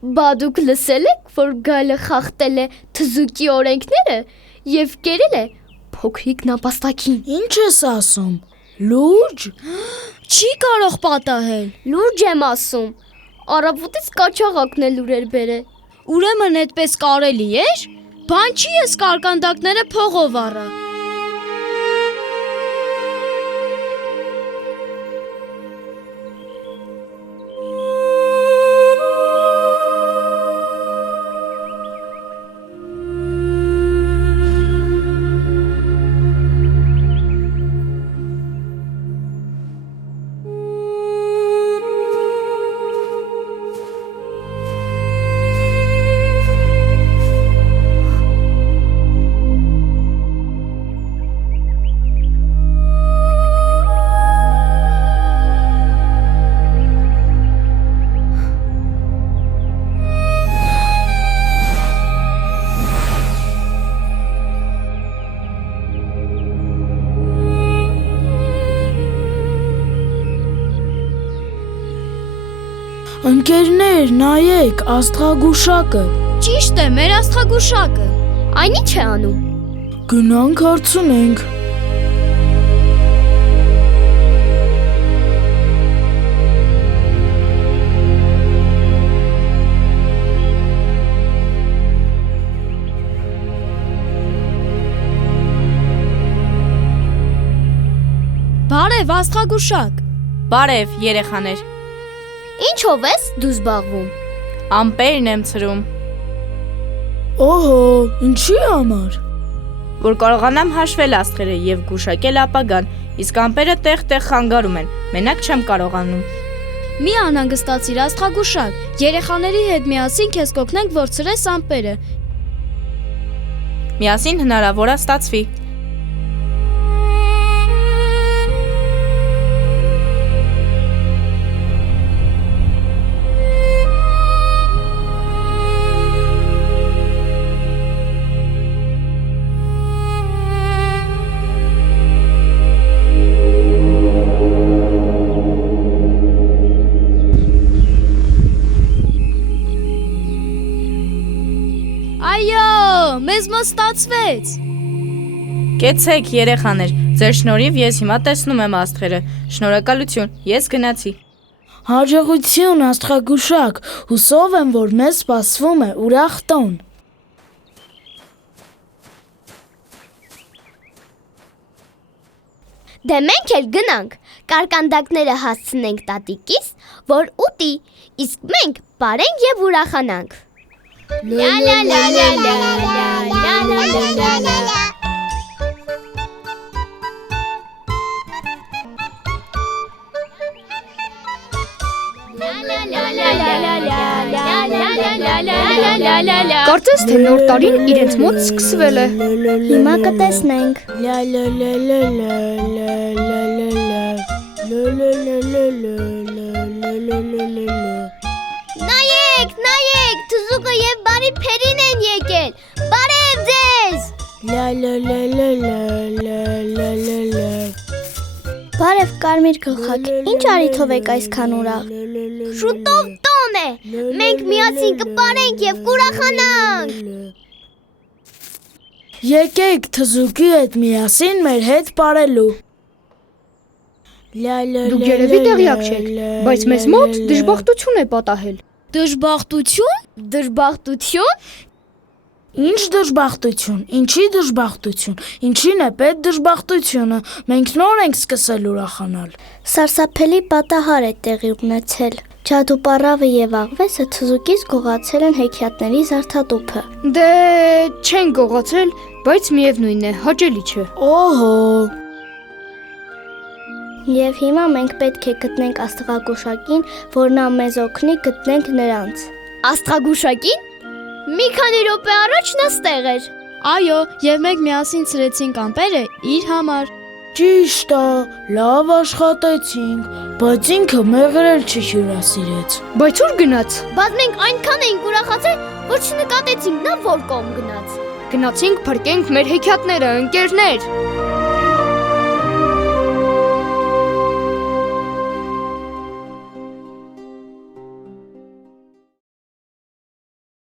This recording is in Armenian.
Բա դուք լսել եք, որ գայլը խախտել է թզուկի օրենքները և կերել է փոքրիկ նապաստակին։ Ինչ ես ասում, լուրջ։ Չի կարող պատահել։ Լուրջ եմ ասում, առավոտից կաչաղակն է լուրեր բերել։ Ուրեմն այդպես կարելի էր, բան չի ես կարկանդակները փողով առա։ Ընկերներ, նայեք, աստղագուշակը։ Ճիշտ է, մեր աստղագուշակը։ Այն ինչ է անում։ Գնանք հարցնենք։ Բարև, աստղագուշակ։ Բարև, երեխաներ։ Ինչով ես դու զբաղվում։ Ամպերն եմ ցրում, Օհո, ինչի համար։ որ կարողանամ հաշվել աստղերը եւ գուշակել ապագան, իսկ ամպերը տեղ-տեղ խանգարում են, մենակ չեմ կարողանում։ Մի անհանգստացիր, աստղագուշակ։ Երեխաների հետ միասին քեզ կօգնենք, որ ցրես ամպերը։ Միասին հնարավոր է ստացվի։ Այո, մեզ մոտ ստացվեց։ Կեցեք, երեխաներ, ձեր շնորհիվ ես հիմա տեսնում եմ աստղերը։ Շնորհակալություն, ես գնացի։ Հաջողություն, աստղագուշակ, հուսով եմ, որ մեզ սպասվում է ուրախ տոն։ Դե մենք էլ գնանք, կարկանդակները հասցնենք տատիկիս, որ ուտի, իսկ մենք բարենք և ուրախանանք։ Լա լա լա լա լա լա լա լա լա լա։ Կարծես թե նոր տարին իրենց մոտ սկսվել է։ Հիմա կտեսնենք։ Լա լա լա լա լա լա լա լա լա լա լա լա լա։ Նայեք, նայեք, թզուկը և բարի Փերին են եկել։ Բարև ձեզ։ Լա լա լա լա լա լա լա լա լա։ Բարև կարմիր գլխակ, ինչ արիթով եք այսքան ուրախ։ Շուտով տոն է, մենք միասին կպարենք և կուրախանանք։ Եկեք թզուկի հետ միասին մեր հետ պարելու։ Լա լա Դուք երևի տեղյակ չեք, բայց մեզ մոտ դժբախտություն է պատահել։ Դժբախտություն։ Դժբախտություն։ Ինչ դժբախտություն, ինչի դժբախտություն, ինչին է պետ դժբախտությունը, մենք նոր ենք սկսել ուրախանալ։ Սարսափելի պատահար է տեղի ունեցել։ Ջադուպառավը և աղվեսը թզուկից գողացել են հեքիաթների զարդատուփը։ Դե չեն գողացել, բայց միևնույն է, հաճելի չէ։ Օհո։ Եվ հիմա մենք պետք է գտնենք աստղագուշակին, որ նա մեզ օգնի գտնենք նրանց։ Աստղագուշակին։ Մի քանի րոպե առաջ նա ստեղ էր։ Այո, եւ մենք միասին ցրեցինք ամպերը իր համար։ Ճիշտ է, լավ աշխատեցինք, բայց ինքը մեղրել չհյուրասիրեց։ Բայց ուր գնաց։ Բայց մենք այնքան էինք ուրախացել, որ չնկատեցինք նա որ կողմ գնաց։ Գնացինք փրկենք մեր հեքիաթները, ընկերներ։